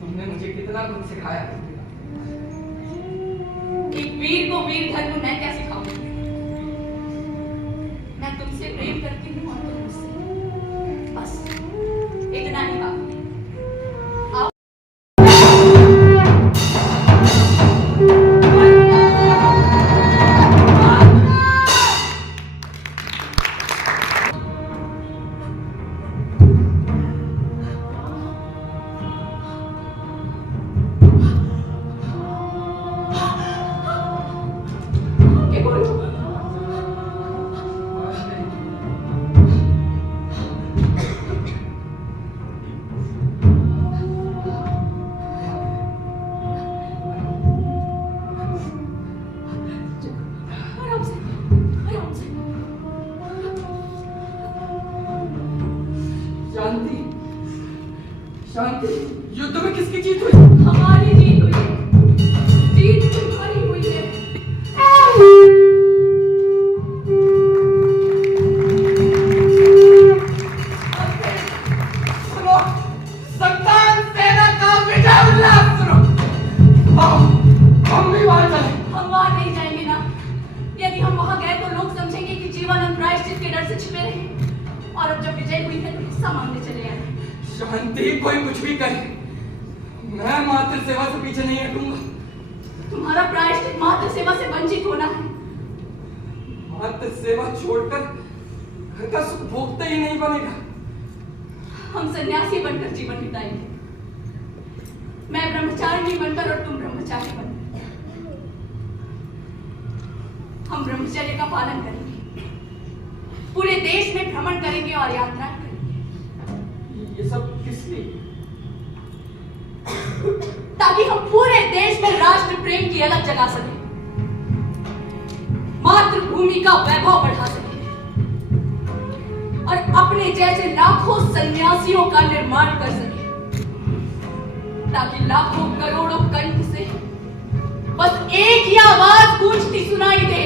तुमने मुझे कितना कुछ सिखाया। एक वीर को वीर धर्म मैं क्या सिखाऊंगी? मैं तुमसे प्रेम करती हूँ और तुम मुझसे। बस इतना ही काफी है। शांति, शांति। युद्ध में किसकी जीत हुई? हमारी जीत हुई है। जीत तुम्हारी हुई है। सुनो, संतान सेना का विजय उल्लास सुनो। हम भी वहां चले। हम वहां नहीं जाएंगे ना। यदि हम वहां गए तो लोग समझेंगे कि जीवानंद प्रायश्चित के डर से छिपे रहे। और अब जब विजय हुई है तो हिस्सा मांगने चले आए। शांति, कोई कुछ भी करे, मैं मात्र सेवा से पीछे नहीं हटूंगा। तुम्हारा प्रायश्चित मात्र सेवा से वंचित होना है। मात्र सेवा छोड़कर घर का सुख भोगते ही नहीं बनेगा। हम सन्यासी बनकर जीवन बिताएंगे। मैं ब्रह्मचारिणी बनकर और तुम ब्रह्मचारी बनकर। हम ब्रह्मचर्य का पालन करेंगे। पूरे देश में भ्रमण करेंगे और यात्रा करेंगे। ये सब किस लिए? ताकि हम पूरे देश में राष्ट्र प्रेम की अलग जगा सकें। मातृभूमि का वैभव बढ़ा सकें। और अपने जैसे लाखों सन्यासियों का निर्माण कर सकें। ताकि लाखों करोड़ों कंठ से बस एक ही आवाज गूंजती सुनाई दे।